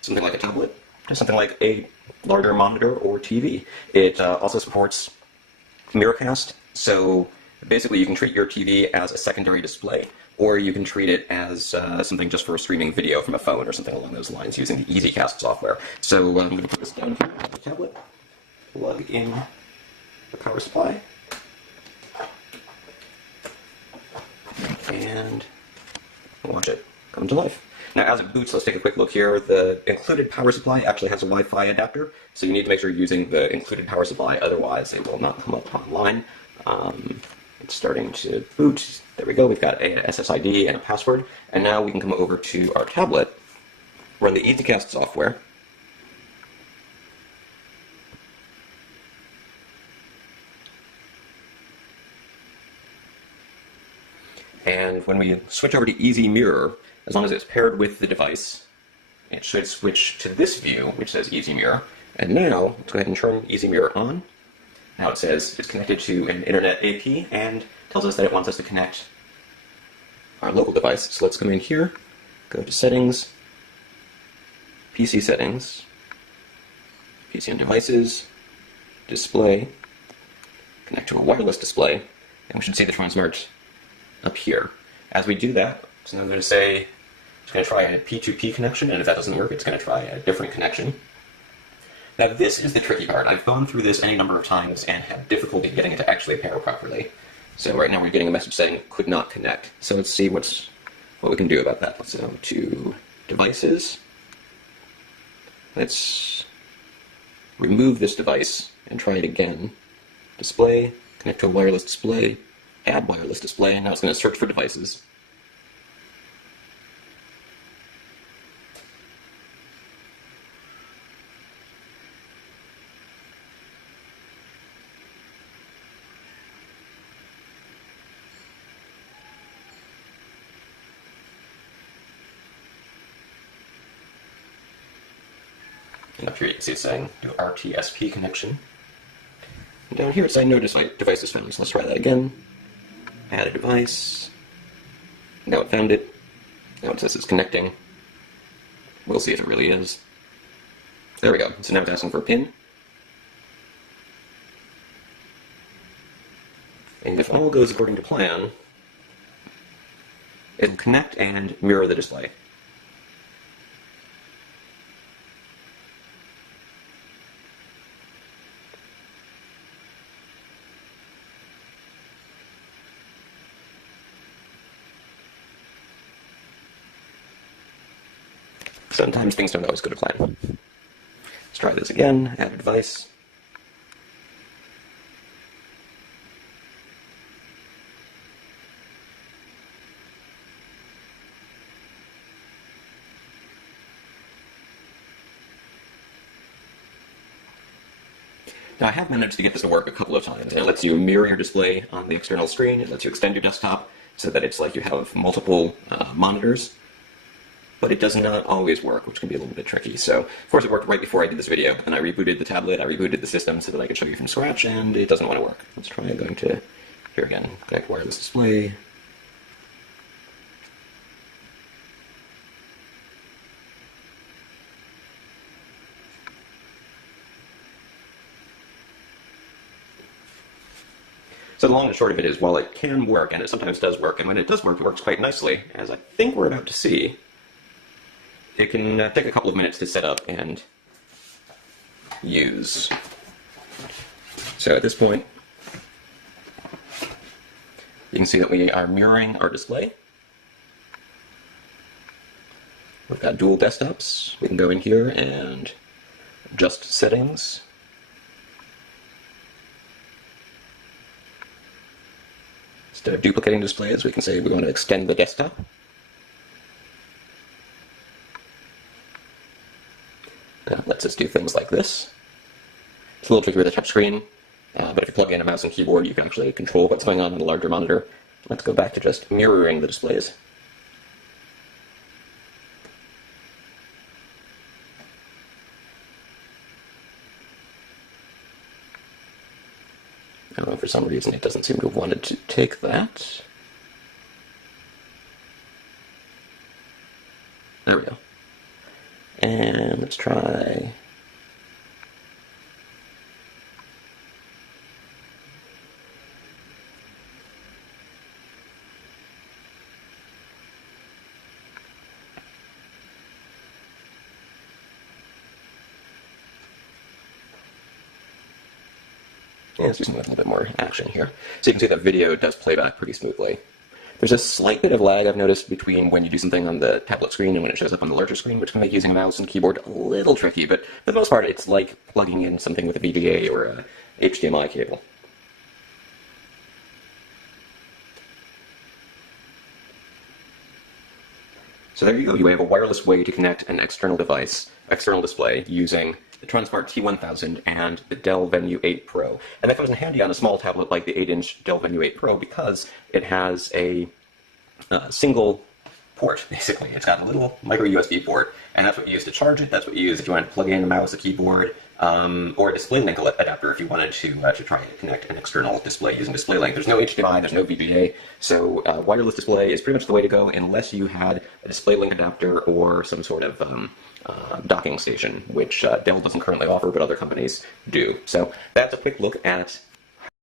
something like a tablet to something like a larger monitor or TV. It also supports Miracast, so basically you can treat your TV as a secondary display, or you can treat it as something just for streaming video from a phone or something along those lines using the EasyCast software. So I'm going to put this down here on the tablet, plug in the power supply, and watch it come to life. Now, as it boots, let's take a quick look here. The included power supply actually has a Wi-Fi adapter, so you need to make sure you're using the included power supply, otherwise it will not come up online. It's starting to boot. There we go, we've got a SSID and a password, and now we can come over to our tablet, run the EasyCast software, and when we switch over to Easy Mirror, as long as it's paired with the device, it should switch to this view, which says Easy Mirror. And now, let's go ahead and turn Easy Mirror on. Now it says it's connected to an internet AP and tells us that it wants us to connect our local device. So let's come in here, go to Settings, PC Settings, PC and Devices, Display, connect to a wireless display, and we should see the Transmart up here. As we do that, so I'm going to say it's going to try a P2P connection, and if that doesn't work, it's going to try a different connection. Now this is the tricky part. I've gone through this any number of times and had difficulty getting it to actually pair properly. So right now we're getting a message saying it could not connect. So let's see what we can do about that. Let's go to Devices. Let's remove this device and try it again. Display, connect to a wireless display, add wireless display, and now it's going to search for devices. And up here you can see it's saying do RTSP connection. And down here it's saying no device is found, so let's try that again. Add a device. Now it found it. Now it says it's connecting. We'll see if it really is. There we go. So now it's asking for a PIN. And if all goes according to plan, it'll connect and mirror the display. Sometimes things don't always go to plan. Let's try this again, add a device. Now I have managed to get this to work a couple of times. It lets you mirror your display on the external screen, it lets you extend your desktop so that it's like you have multiple monitors. But it does not always work, which can be a little bit tricky. So, of course, it worked right before I did this video, and I rebooted the tablet, I rebooted the system so that I could show you from scratch, and it doesn't want to work. Let's try going to, here again, connect wireless display. So the long and short of it is, while it can work, and it sometimes does work, and when it does work, it works quite nicely, as I think we're about to see. It can take a couple of minutes to set up and use. So at this point, you can see that we are mirroring our display. We've got dual desktops. We can go in here and adjust settings. Instead of duplicating displays, we can say we want to extend the desktop. That lets us do things like this. It's a little tricky with a touchscreen, but if you plug in a mouse and keyboard, you can actually control what's going on a larger monitor. Let's go back to just mirroring the displays. I don't know, for some reason it doesn't seem to have wanted to take that. There we go. And let's try... Yeah, let's do something with a little bit more action here. So you can see that video does play back pretty smoothly. There's a slight bit of lag I've noticed between when you do something on the tablet screen and when it shows up on the larger screen, which can make using a mouse and keyboard a little tricky, but for the most part it's like plugging in something with a VGA or a HDMI cable. So there you go, you have a wireless way to connect an external device, external display, using the Transmart T1000 and the Dell Venue 8 Pro. And that comes in handy on a small tablet like the 8-inch Dell Venue 8 Pro because it has a single port, basically. It's got a little micro USB port, and that's what you use to charge it. That's what you use if you want to plug in a mouse, a keyboard, or a DisplayLink adapter if you wanted to try and connect an external display using DisplayLink. There's no HDMI, there's no VGA, so wireless display is pretty much the way to go unless you had a DisplayLink adapter or some sort of docking station, which Dell doesn't currently offer, but other companies do. So that's a quick look at